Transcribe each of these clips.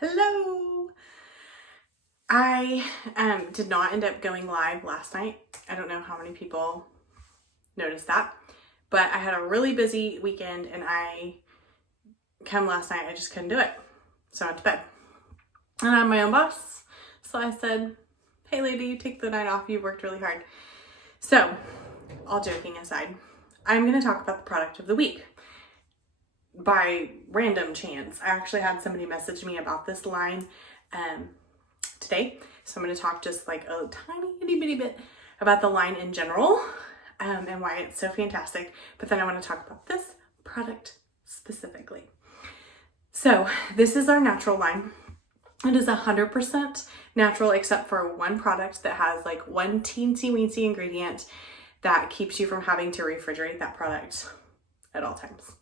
Hello! I did not end up going live last night. I don't know how many people noticed that, but I had a really busy weekend and I last night, I just couldn't do it. So I went to bed. And I'm my own boss. So I said, hey lady, you take the night off. You've worked really hard. So all joking aside, I'm going to talk about the product of the week. By random chance, I actually had somebody message me about this line today. So I'm going to talk just like a tiny itty bitty bit about the line in general and why it's so fantastic. But then I want to talk about this product specifically. So this is our natural line. It is 100% natural except for one product that has like one teensy weensy ingredient that keeps you from having to refrigerate that product at all times.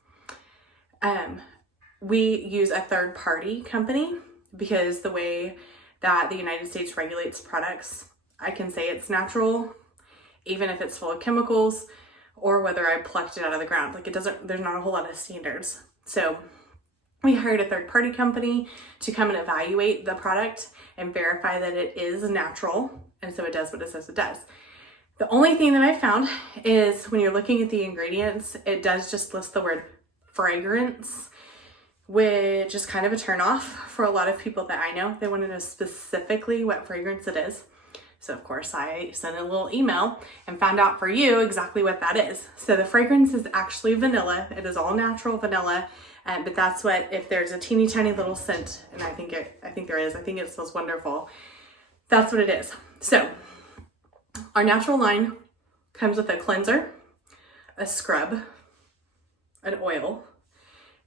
We use a third-party company because the way that the United States regulates products, I can say it's natural, even if it's full of chemicals or whether I plucked it out of the ground. Like there's not a whole lot of standards. So we hired a third-party company to come and evaluate the product and verify that it is natural. And so it does what it says it does. The only thing that I found is when you're looking at the ingredients, it does just list the word fragrance, which is kind of a turnoff for a lot of people that I know. They want to know specifically what fragrance it is. So of course I sent a little email and found out for you exactly what that is. So the fragrance is actually vanilla. It is all natural vanilla, but that's what, if there's a teeny tiny little scent, and I think there is, I think it smells wonderful. That's what it is. So our natural line comes with a cleanser, a scrub, an oil,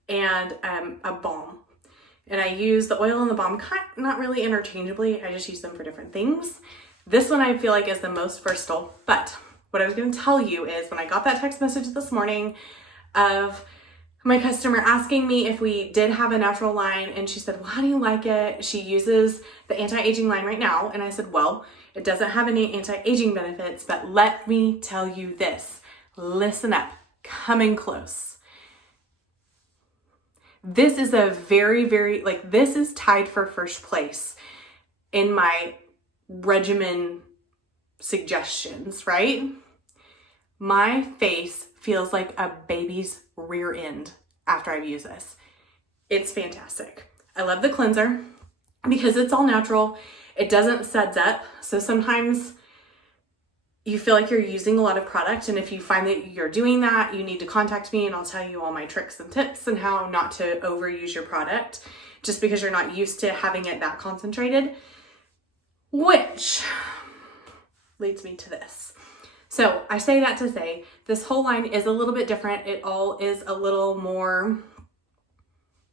and a balm. And I use the oil and the balm not really interchangeably. I just use them for different things. This one I feel like is the most versatile. But what I was going to tell you is when I got that text message this morning of my customer asking me if we did have a natural line, and she said, well, how do you like it? She uses the anti-aging line right now. And I said, well, it doesn't have any anti-aging benefits, but let me tell you this. Listen up. Coming close. This is a very, this is tied for first place in my regimen suggestions, right? My face feels like a baby's rear end after I've used this. It's fantastic. I love the cleanser because it's all natural. It doesn't suds up. So sometimes you feel like you're using a lot of product, and if you find that you're doing that, you need to contact me and I'll tell you all my tricks and tips and how not to overuse your product just because you're not used to having it that concentrated, which leads me to this. So I say that to say this whole line is a little bit different. It all is a little more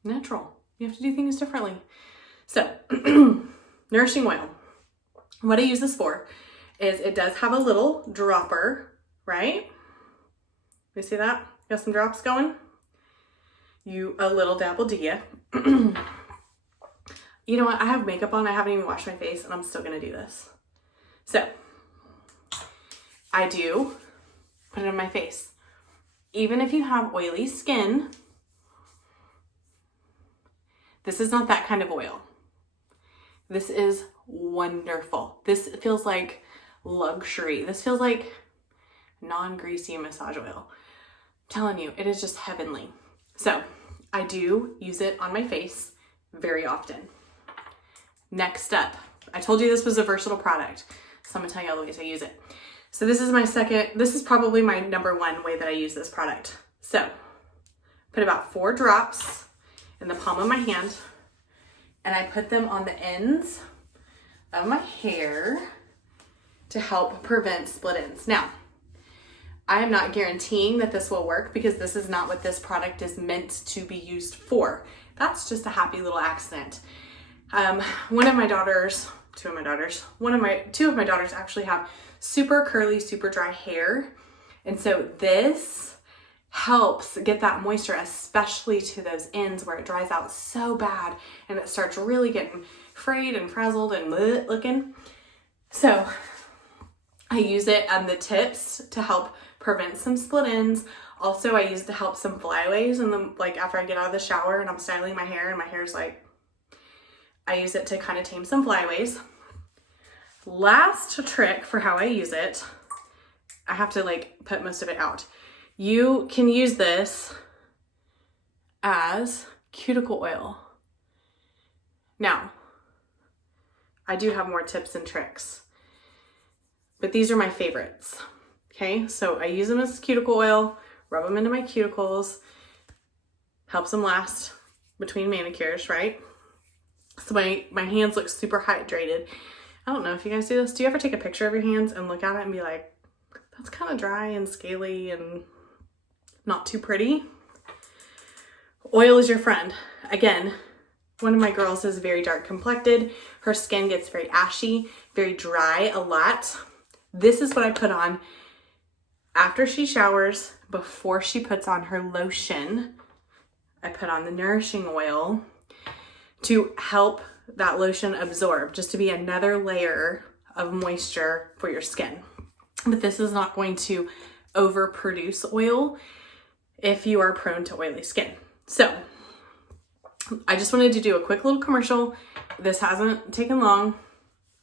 natural. You have to do things differently. So nourishing oil. What I use this for is it does have a little dropper, right? You see that? Got some drops going? A little dabble, do ya? You know what? I have makeup on. I haven't even washed my face and I'm still gonna do this. So I do put it on my face. Even if you have oily skin, this is not that kind of oil. This is wonderful. This feels like luxury. This feels like non-greasy massage oil. I'm telling you, it is just heavenly. So I do use it on my face very often. Next up, I told you this was a versatile product, so I'm gonna tell you all the ways I use it. So this is probably my number one way that I use this product. So put about 4 drops in the palm of my hand and I put them on the ends of my hair to help prevent split ends. Now, I am not guaranteeing that this will work because this is not what this product is meant to be used for. That's just a happy little accident. Two of my daughters actually have super curly, super dry hair. And so this helps get that moisture, especially to those ends where it dries out so bad and it starts really getting frayed and frazzled and looking. So I use it on the tips to help prevent some split ends. Also, I use it to help some flyaways, and then after I get out of the shower and I'm styling my hair and my hair's like, I use it to kind of tame some flyaways. Last trick for how I use it, I have to like put most of it out. You can use this as cuticle oil. Now, I do have more tips and tricks, but these are my favorites. Okay, so I use them as cuticle oil, rub them into my cuticles, helps them last between manicures, right? So my hands look super hydrated. I don't know if you guys do this. Do you ever take a picture of your hands and look at it and be like, that's kind of dry and scaly and not too pretty? Oil is your friend. Again, one of my girls is very dark complected. Her skin gets very ashy, very dry a lot. This is what I put on after she showers, before she puts on her lotion. I put on the nourishing oil to help that lotion absorb, just to be another layer of moisture for your skin. But this is not going to overproduce oil if you are prone to oily skin. So I just wanted to do a quick little commercial. This hasn't taken long.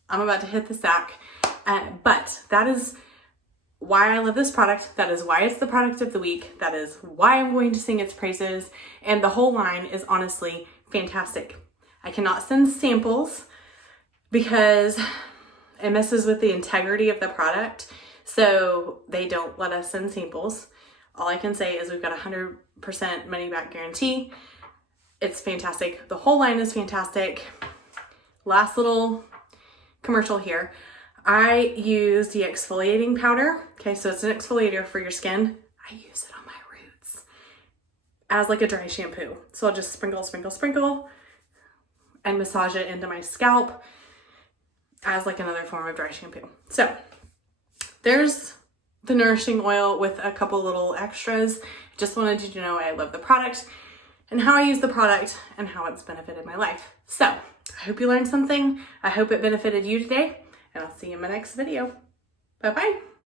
I'm about to hit the sack, but that is why I love this product. That is why it's the product of the week. That is why I'm going to sing its praises. And the whole line is honestly fantastic. I cannot send samples because it messes with the integrity of the product. So they don't let us send samples. All I can say is we've got 100% money back guarantee. It's fantastic. The whole line is fantastic. Last little commercial here. I use the exfoliating powder. Okay, so it's an exfoliator for your skin. I use it on my roots as like a dry shampoo. So I'll just sprinkle, sprinkle, sprinkle and massage it into my scalp as like another form of dry shampoo. So there's the nourishing oil with a couple little extras. Just wanted you to know I love the product and how I use the product and how it's benefited my life. So I hope you learned something. I hope it benefited you today, and I'll see you in my next video. Bye-bye.